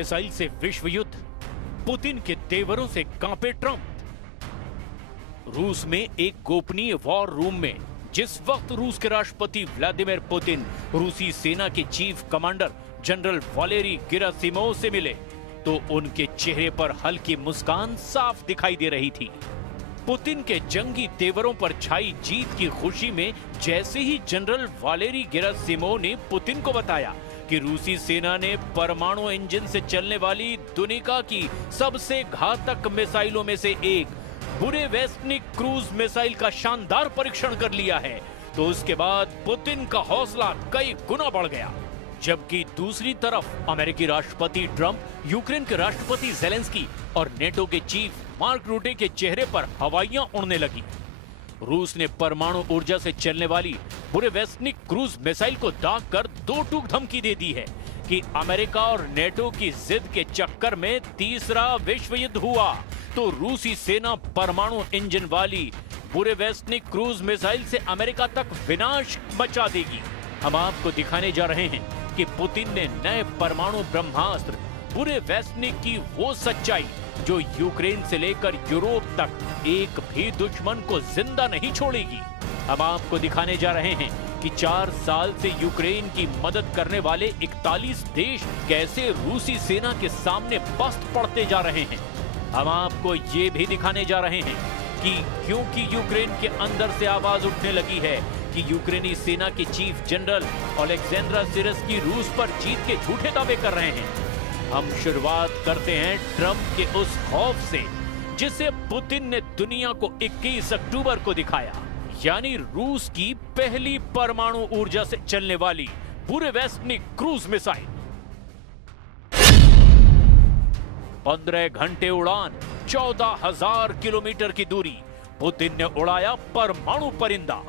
Missile से विश्व युद्ध, पुतिन के तेवरों से कांपे ट्रंप। रूस में एक गोपनीय वॉर रूम में जिस वक्त रूस के राष्ट्रपति व्लादिमीर पुतिन रूसी सेना के chief commander general Valery Gerasimov से मिले तो उनके चेहरे पर हल्की मुस्कान साफ दिखाई दे रही थी। पुतिन के जंगी तेवरों पर छाई जीत की खुशी में जैसे ही जनरल वालेरी गेरासिमोव ने पुतिन को बताया कि रूसी सेना ने परमाणु इंजन से चलने वाली दुनिया की सबसे घातक मिसाइलों में से एक बुरेवेस्टनिक क्रूज मिसाइल का शानदार परीक्षण कर लिया है, तो उसके बाद पुतिन का हौसला कई गुना बढ़ गया। जबकि दूसरी तरफ अमेरिकी राष्ट्रपति ट्रंप, यूक्रेन के राष्ट्रपति ज़ेलेंस्की और नेटो के चीफ मार्क रूटे के चेहरे पर हवाइयां उड़ने लगी। रूस ने परमाणु ऊर्जा से चलने वाली बुरेवेस्टनिक क्रूज मिसाइल को दाग कर दो टूक धमकी दे दी है कि अमेरिका और नेटो की जिद के चक्कर में तीसरा विश्व युद्ध हुआ तो रूसी सेना परमाणु इंजन वाली बुरेवेस्टनिक क्रूज मिसाइल से अमेरिका तक विनाश मचा देगी। हम आपको दिखाने जा रहे हैं कि पुतिन ने नए परमाणु ब्रह्मास्त्र बुरेवेस्टनिक की वो सच्चाई जो यूक्रेन से लेकर यूरोप तक एक भी दुश्मन को जिंदा नहीं छोड़ेगी। हम आपको दिखाने जा रहे हैं कि 4 साल से यूक्रेन की मदद करने वाले 41 देश कैसे रूसी सेना के सामने पस्त पड़ते जा रहे हैं। हम आपको ये भी दिखाने जा रहे हैं कि क्योंकि यूक्रेन के अंदर से आवाज उठने लगी है कि यूक्रेनी सेना के चीफ जनरल ओलेक्जेंड्रा सिरस्की रूस पर जीत के झूठे दावे कर रहे हैं। हम शुरुआत करते हैं ट्रंप के उस खौफ से जिसे पुतिन ने दुनिया को 21 अक्टूबर को दिखाया, यानी रूस की पहली परमाणु ऊर्जा से चलने वाली बुरेवेस्टनिक क्रूज मिसाइल। 15 घंटे उड़ान, 14,000 किलोमीटर की दूरी, पुतिन ने उड़ाया परमाणु परिंदा।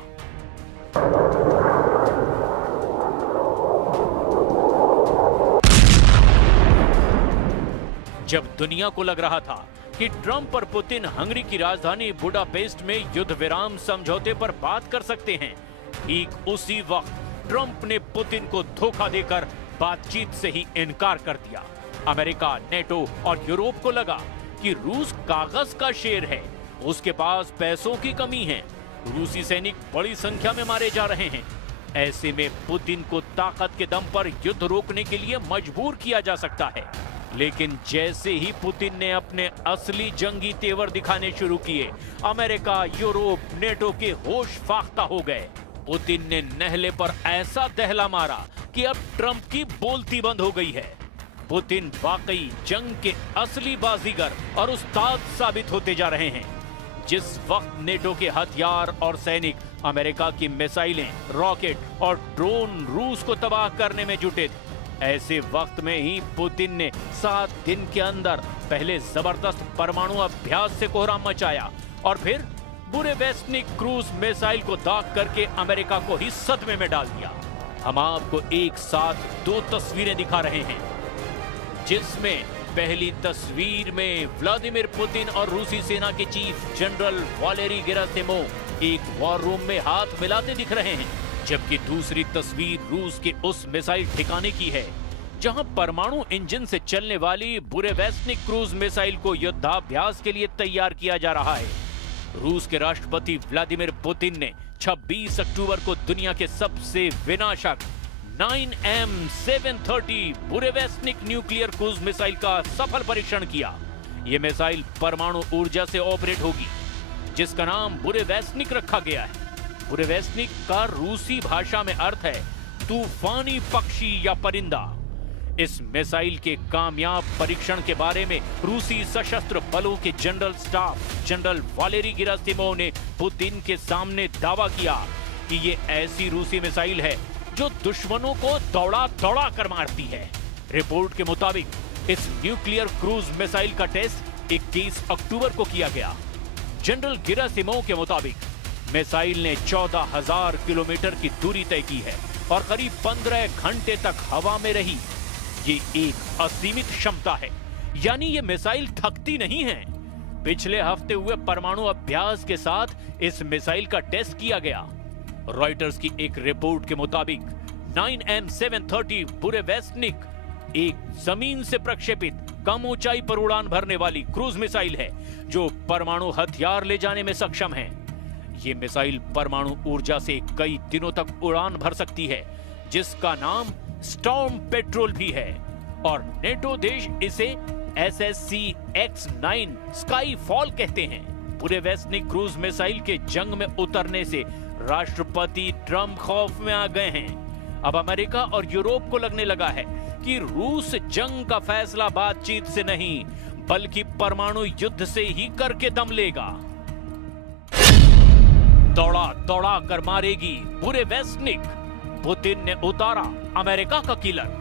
जब दुनिया को लग रहा था कि ट्रंप और पुतिन हंगरी की राजधानी बुडापेस्ट में युद्ध विराम समझौते पर बात कर सकते हैं, ठीक उसी वक्त ट्रंप ने पुतिन को धोखा देकर बातचीत से ही इनकार कर दिया। अमेरिका, नेटो और यूरोप को लगा कि रूस कागज का शेर है, उसके पास पैसों की कमी है, रूसी सैनिक बड़ी संख्या में मारे जा रहे हैं। ऐसे में पुतिन को ताकत के दम पर युद्ध रोकने के लिए मजबूर किया जा सकता है। लेकिन जैसे ही पुतिन ने अपने असली जंगी तेवर दिखाने शुरू किए, अमेरिका, यूरोप, नेटो के होश फाख्ता हो गए। पुतिन ने नहले पर ऐसा दहला मारा कि अब ट्रंप की बोलती बंद हो गई है। पुतिन वाकई जंग के असली बाजीगर और उस्ताद साबित होते जा रहे हैं। जिस वक्त नेटो के हथियार और सैनिक अमेरिका की मिसाइलें, रॉकेट और ड्रोन रूस को तबाह करने में जुटे, ऐसे वक्त में ही पुतिन ने 7 दिन के अंदर पहले जबरदस्त परमाणु अभ्यास से कोहराम मचाया और फिर बुरेवेस्टनिक क्रूज मिसाइल को दाग करके अमेरिका को ही सदमे में डाल दिया। हम आपको एक साथ 2 तस्वीरें दिखा रहे हैं, जिसमें पहली तस्वीर में व्लादिमीर पुतिन और रूसी सेना के चीफ जनरल वालेरी गेरासिमोव एक वॉर रूम में हाथ मिलाते दिख रहे हैं, जबकि दूसरी तस्वीर रूस के उस मिसाइल ठिकाने की है जहां परमाणु इंजन से चलने वाली बुरेवेस्टनिक क्रूज मिसाइल को युद्धाभ्यास के लिए तैयार किया जा रहा है। रूस के राष्ट्रपति व्लादिमीर पुतिन ने 26 अक्टूबर को दुनिया के सबसे विनाशक 9M730 Burevestnik nuclear cruise missile का सफल परीक्षण किया। यह मिसाइल परमाणु ऊर्जा से ऑपरेट होगी, जिसका नाम बुरेवेस्टनिक रखा गया है। बुरेवेस्टनिक का रूसी भाषा में अर्थ है तूफानी पक्षी या परिंदा। इस मिसाइल के कामयाब परीक्षण के बारे में रूसी सशस्त्र बलों के general staff general Valery Gerasimov ने पुतिन के सामने दावा किया कि ये ऐसी रूसी मिसाइल है जो दुश्मनों को दौड़ा दौड़ा कर मारती है। रिपोर्ट के मुताबिक इस न्यूक्लियर क्रूज मिसाइल का टेस्ट 21 अक्टूबर को किया गया। जनरल गेरासिमोव के मुताबिक मिसाइल ने 14,000 किलोमीटर की दूरी तय की है और करीब 15 घंटे तक हवा में रही। ये एक असीमित क्षमता है, यानी ये मिसाइल थकती नहीं है। पिछले हफ्ते हुए परमाणु अभ्यास के साथ इस मिसाइल का टेस्ट किया गया। रॉयटर्स की एक रिपोर्ट के मुताबिक 9M730 बुरेवेस्टनिक एक जमीन से प्रक्षेपित कम ऊंचाई पर उड़ान भरने वाली क्रूज मिसाइल है जो परमाणु हथियार ले जाने में सक्षम है। ये मिसाइल परमाणु ऊर्जा से कई दिनों तक उड़ान भर सकती है, जिसका नाम स्टॉर्म पेट्रोल भी है और नेटो देश इसे SSC-X9 स्काई फॉल कहते हैं। बुरेवेस्निक क्रूज मिसाइल के जंग में उतरने से राष्ट्रपति ट्रंप खौफ में आ गए हैं। अब अमेरिका और यूरोप को लगने लगा है कि रूस जंग का फैसला बातचीत से नहीं बल्कि परमाणु युद्ध से ही करके दम लेगा। दौड़ा दौड़ा कर मारेगी बुरेवेस्निक, पुतिन ने उतारा अमेरिका का किलर।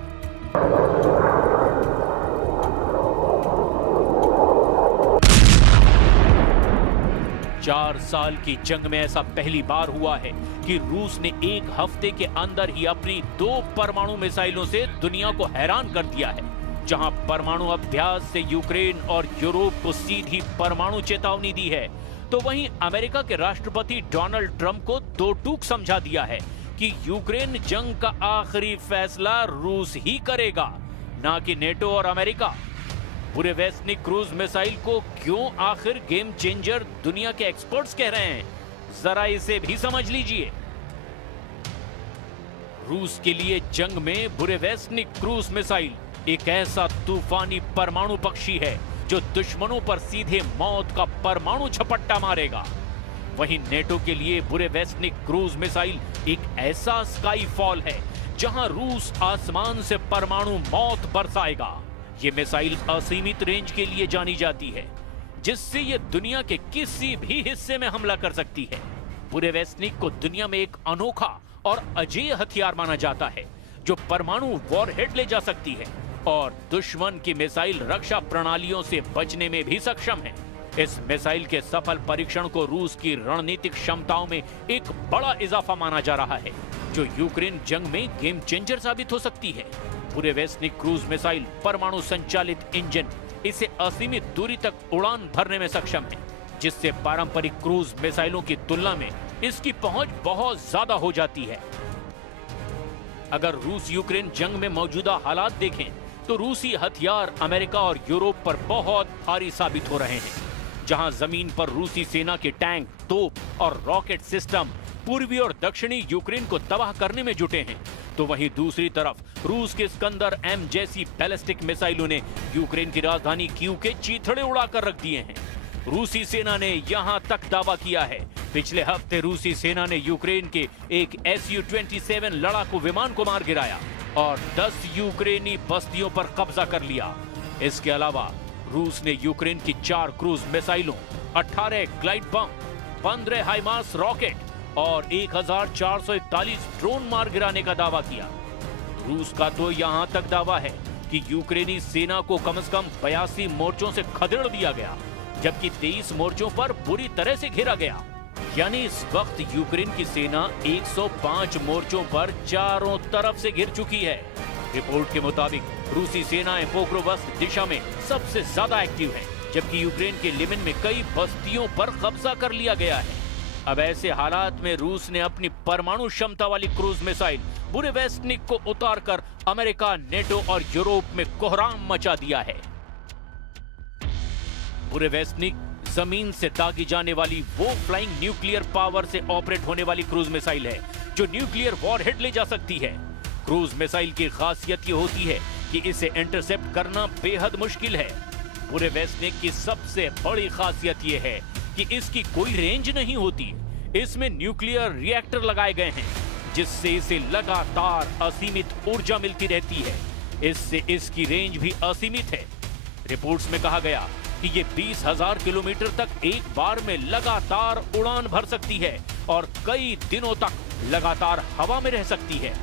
4 साल की जंग में ऐसा पहली बार हुआ है कि रूस ने एक हफ्ते के अंदर ही अपनी 2 परमाणु मिसाइलों से दुनिया को हैरान कर दिया है। जहां परमाणु अभ्यास से यूक्रेन और यूरोप को सीधी परमाणु चेतावनी दी है, तो वहीं अमेरिका के राष्ट्रपति डोनाल्ड ट्रंप को 2 टूक समझा दिया है कि यूक्रेन जंग का आखिरी फैसला रूस ही करेगा, ना कि नेटो और अमेरिका। बुरेवेस्निक क्रूज मिसाइल को क्यों आखिर गेम चेंजर दुनिया के एक्सपर्ट्स कह रहे हैं, जरा इसे भी समझ लीजिए। रूस के लिए जंग में बुरेवेस्निक क्रूज मिसाइल एक ऐसा तूफानी परमाणु पक्षी है जो दुश्मनों पर सीधे मौत का परमाणु झपट्टा मारेगा। वहीं नेटो के लिए बुरेवेस्निक क्रूज मिसाइल एक ऐसा स्काई फॉल है जहां रूस आसमान से परमाणु मौत बरसाएगा। ये मिसाइल असीमित रेंज के लिए जानी जाती है, जिससे ये दुनिया के किसी भी हिस्से में हमला कर सकती है। बुरेवेस्निक को दुनिया में एक अनोखा और अजेय हथियार माना जाता है जो परमाणु वॉरहेड ले जा सकती है और दुश्मन की मिसाइल रक्षा प्रणालियों से बचने में भी सक्षम है। इस मिसाइल के सफल परीक्षण को रूस की रणनीतिक क्षमताओं में एक बड़ा इजाफा माना जा रहा है, जो यूक्रेन जंग में गेम चेंजर साबित हो सकती है। बुरेवेस्निक क्रूज मिसाइल परमाणु संचालित इंजन इसे असीमित दूरी तक उड़ान भरने में सक्षम है, जिससे पारंपरिक क्रूज मिसाइलों की तुलना में इसकी पहुंच बहुत ज्यादा हो जाती है। अगर रूस यूक्रेन जंग में मौजूदा हालात देखें तो रूसी हथियार अमेरिका और यूरोप पर बहुत भारी साबित हो रहे हैं। जहां जमीन पर रूसी सेना के टैंक, तोप और रॉकेट सिस्टम पूर्वी और दक्षिणी यूक्रेन को तबाह करने में जुटे हैं, तो वहीं दूसरी तरफ रूस के स्कंदर M जैसी बैलिस्टिक मिसाइलों ने यूक्रेन की राजधानी कीव के चीथड़े उड़ाकर रख दिए हैं। रूसी सेना ने यहां तक दावा किया है, पिछले हफ्ते रूसी सेना ने यूक्रेन के एक Su-27 लड़ाकू विमान को मार गिराया और 10 यूक्रेनी बस्तियों पर कब्जा कर लिया। इसके अलावा रूस ने यूक्रेन की 4 क्रूज मिसाइलों, 18 ग्लाइड बम, 15 हाइमार्स रॉकेट और 1441 ड्रोन मार गिराने का दावा किया। रूस का तो यहां तक दावा है कि यूक्रेनी सेना को कम से कम 82 मोर्चों से खदेड़ दिया गया, जबकि 23 मोर्चों पर बुरी तरह से घेरा गया। यानी इस वक्त यूक्रेन की सेना 105 मोर्चों पर चारों तरफ से घिर चुकी है। रिपोर्ट के मुताबिक रूसी सेनाएं पोक्रोवस्क दिशा में सबसे ज्यादा एक्टिव हैं, जबकि यूक्रेन के लिमन में कई बस्तियों पर कब्जा कर लिया गया है। अब ऐसे हालात में रूस ने अपनी परमाणु क्षमता वाली क्रूज मिसाइल बुरेवेस्निक को उतारकर अमेरिका, नेटो और यूरोप में कोहराम मचा दिया है। बुरेवेस्निक जमीन से दागी जाने वाली वो फ्लाइंग न्यूक्लियर पावर से ऑपरेट होने वाली क्रूज मिसाइल है जो न्यूक्लियर वॉरहेड ले जा सकती है। क्रूज मिसाइल की खासियत ये होती है कि इसे इंटरसेप्ट करना बेहद मुश्किल है। बुरेवेस्निक की सबसे बड़ी खासियत ये है कि इसकी कोई रेंज नहीं होती। इसमें न्यूक्लियर रिएक्टर लगाए गए हैं, जिससे इसे लगातार असीमित ऊर्जा मिलती रहती है। इससे इसकी रेंज भी असीमित है। रिपोर्ट्स में कहा गया कि ये 20,000 किलोमीटर तक एक बार में लगातार उड़ान भर सकती है और कई दिनों तक लगातार हवा में रह सकती है।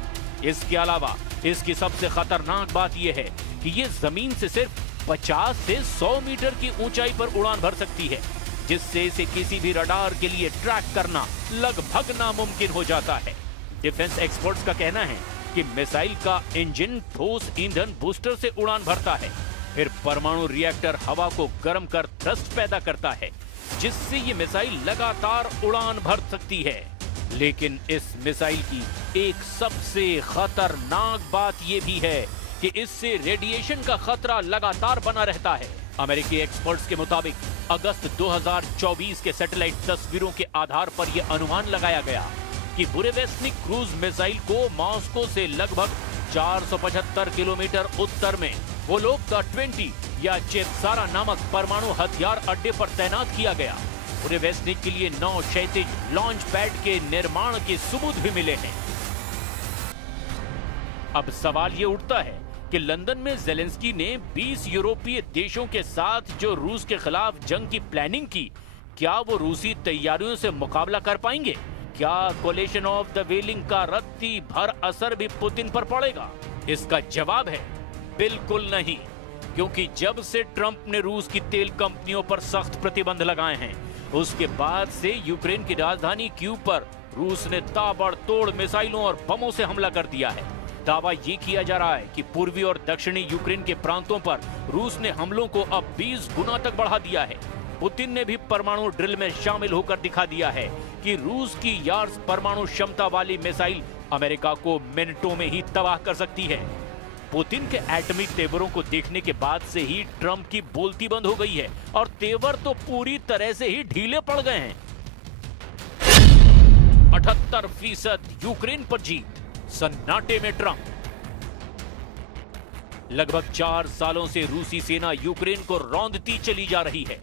इसके अलावा इसकी सबसे खतरनाक बात यह है कि ये जमीन से सिर्फ 50 से 100 मीटर की ऊंचाई पर उड़ान भर सकती है, जिससे इसे किसी भी रडार के लिए ट्रैक करना लगभग नामुमकिन हो जाता है। डिफेंस एक्सपर्ट्स का कहना है कि मिसाइल का इंजन ठोस ईंधन बूस्टर से उड़ान भरता है, फिर परमाणु रिएक्टर हवा को गर्म कर थ्रस्ट पैदा करता है, जिससे ये मिसाइल लगातार उड़ान भर सकती है। लेकिन इस मिसाइल की एक सबसे खतरनाक बात यह भी है कि इससे रेडिएशन का खतरा लगातार बना रहता है। अमेरिकी एक्सपर्ट्स के मुताबिक अगस्त 2024 के सैटेलाइट तस्वीरों के आधार पर यह अनुमान लगाया गया कि बुरेवेस्निक क्रूज मिसाइल को मॉस्को से लगभग 475 किलोमीटर उत्तर में वोलोग्दा 20 या चेपसारा नामक परमाणु हथियार अड्डे पर तैनात किया गया। बुरेवेस्निक के लिए 9 क्षैतिज लॉन्च पैड के निर्माण के सबूत भी मिले हैं। अब सवाल ये उठता है कि लंदन में ज़ेलेंस्की ने 20 यूरोपीय देशों के साथ जो रूस के खिलाफ जंग की प्लानिंग की, क्या वो रूसी तैयारियों से मुकाबला कर पाएंगे? क्या कोलिशन ऑफ द वेलिंग का रत्ती भर असर भी पुतिन पर पड़ेगा? इसका जवाब है बिल्कुल नहीं, क्योंकि जब से ट्रंप ने रूस की तेल कंपनियों पर सख्त प्रतिबंध लगाए हैं, उसके बाद से यूक्रेन की राजधानी कीव पर रूस ने ताबड़तोड़ मिसाइलों और बमों से हमला कर दिया है। दावा ये किया जा रहा है कि पूर्वी और दक्षिणी यूक्रेन के प्रांतों पर रूस ने हमलों को अब 20 गुना तक बढ़ा दिया है। पुतिन ने भी परमाणु ड्रिल में शामिल होकर दिखा दिया है कि रूस की यार्स परमाणु क्षमता वाली मिसाइल अमेरिका को मिनटों में ही तबाह कर सकती है। पुतिन के एटॉमिक तेवरों को देखने के बाद से ही ट्रंप की बोलती बंद हो गई है और तेवर तो पूरी तरह से ही ढीले पड़ गए हैं। 78% यूक्रेन पर जीत, सन्नाटे में ट्रंप। लगभग 4 सालों से रूसी सेना यूक्रेन को रौंदती चली जा रही है।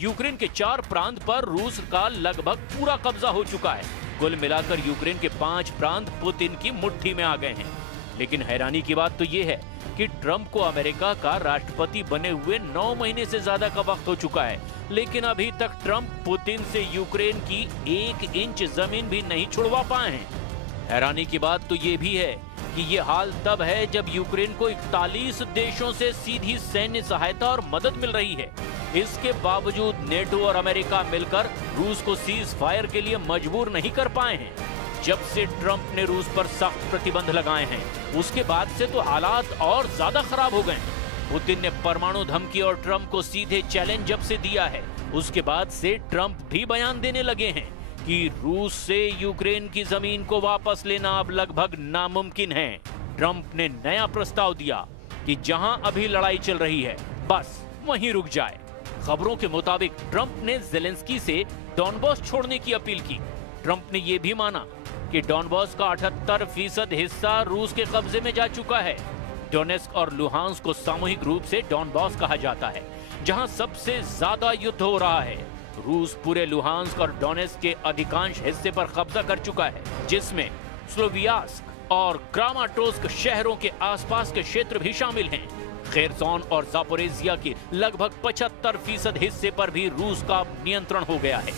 यूक्रेन के 4 प्रांत पर रूस का लगभग पूरा कब्जा हो चुका है। कुल मिलाकर यूक्रेन के 5 प्रांत पुतिन की मुट्ठी में आ गए हैं। लेकिन हैरानी की बात तो यह है कि ट्रंप को अमेरिका का राष्ट्रपति बने हुए 9 महीने से ज्यादा का वक्त हो चुका है, लेकिन अभी तक ट्रंप पुतिन से यूक्रेन की 1 इंच जमीन भी नहीं छुड़वा पाए हैं। हैरानी की बात तो ये भी है कि ये हाल तब है जब यूक्रेन को 41 देशों से सीधी सैन्य सहायता और मदद मिल रही है। इसके बावजूद नेटो और अमेरिका मिलकर रूस को सीज फायर के लिए मजबूर नहीं कर पाए हैं। जब से ट्रंप ने रूस पर सख्त प्रतिबंध लगाए हैं, उसके बाद से तो हालात और ज्यादा खराब हो गए हैं। पुतिन ने परमाणु धमकी और ट्रंप को सीधे चैलेंज जब से दिया है, उसके बाद से ट्रंप भी बयान देने लगे हैं कि रूस से यूक्रेन की जमीन को वापस लेना अब लगभग नामुमकिन है। ट्रंप ने नया प्रस्ताव दिया कि जहां अभी लड़ाई चल रही है, बस वहीं रुक जाए। खबरों के मुताबिक ट्रंप ने ज़ेलेंस्की से डॉनबॉस छोड़ने की अपील की। ट्रंप ने यह भी माना कि डॉनबॉस का 78% हिस्सा रूस के कब्जे में जा चुका है। डोनेस्क और लुहांस्क को सामूहिक रूप से डॉनबॉस कहा जाता है, जहां सबसे ज्यादा युद्ध हो रहा है। रूस पूरे लुहांस्क और डोनेस्क के अधिकांश हिस्से पर कब्जा कर चुका है, जिसमें स्लोवियास्क और क्रामाटोर्स्क शहरों के आसपास के क्षेत्र भी शामिल हैं। खेरसोन और जापोरेजिया के लगभग 75% हिस्से पर भी रूस का नियंत्रण हो गया है।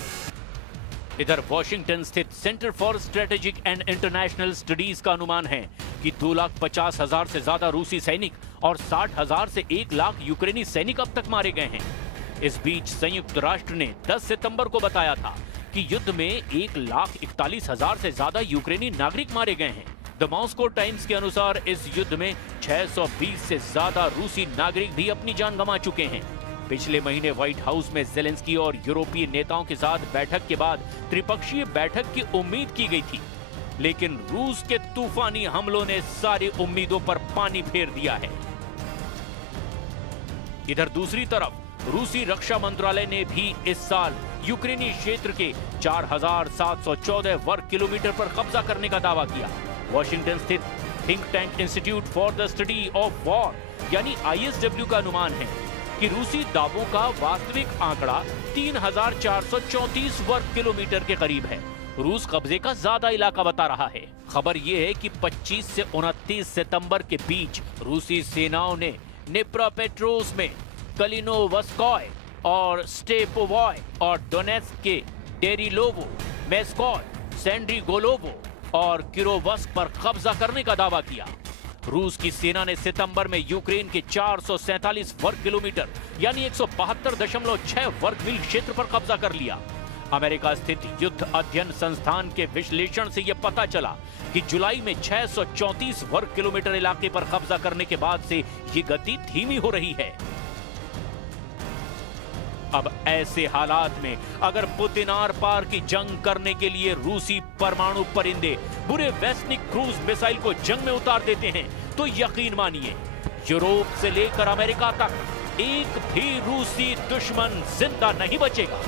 इधर वॉशिंगटन स्थित centre for strategic and international studies का अनुमान है कि 2,50,000 से ज्यादा रूसी सैनिक और 60,000 से 1 लाख यूक्रेनी सैनिक अब तक मारे गए हैं। इस बीच संयुक्त राष्ट्र ने 10 सितंबर को बताया था कि युद्ध में 1,41,000 से ज्यादा यूक्रेनी नागरिक मारे गए हैं। द मॉस्को टाइम्स के अनुसार इस युद्ध में 620 से ज्यादा रूसी नागरिक भी अपनी जान गंवा चुके हैं। पिछले महीने व्हाइट हाउस में ज़ेलेंस्की और यूरोपीय नेताओं के साथ बैठक के बाद त्रिपक्षीय बैठक की उम्मीद की गई थी, लेकिन रूस के तूफानी हमलों ने सारी उम्मीदों पर पानी फेर दिया है। इधर दूसरी तरफ रूसी रक्षा मंत्रालय ने भी इस साल यूक्रेनी क्षेत्र के 4,714 वर्ग किलोमीटर पर कब्जा करने का दावा किया। वॉशिंगटन स्थित think tank institute for the study of war यानी ISW का अनुमान है कि रूसी दावों का वास्तविक आंकड़ा 3,434 वर्ग किलोमीटर के करीब है। रूस कब्जे का ज्यादा इलाका बता रहा है। खबर यह है कि 25 से 29 सितंबर के बीच रूसी सेनाओं ने निप्रोपेट्रोव्स्क में कलिनोवस्कोय और स्टेपोवॉय और डोनेत्स्क के डेरिलोवो, मेस्कोय, सेंड्रीगोलोवो और किरोवस्क पर कब्जा करने का दावा किया। रूस की सेना ने सितंबर में यूक्रेन के 447 वर्ग किलोमीटर यानी 172.6 वर्ग मील क्षेत्र पर कब्जा कर लिया। अमेरिका स्थित युद्ध अध्ययन संस्थान के विश्लेषण से यह पता चला कि जुलाई में 634 वर्ग किलोमीटर इलाके पर कब्जा करने के बाद से ये गति धीमी हो रही है। अब ऐसे हालात में अगर पुतिन आर पार की जंग करने के लिए रूसी परमाणु परिंदे बुरेवेस्निक क्रूज मिसाइल को जंग में उतार देते हैं, तो यकीन मानिए यूरोप से लेकर अमेरिका तक एक भी रूसी दुश्मन जिंदा नहीं बचेगा।